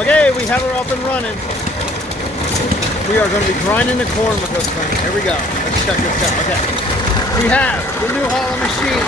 Okay, we have her up and running. We are going to be grinding the corn with this thing. Here we go. Let's check this out. Okay. We have the New Holland machine.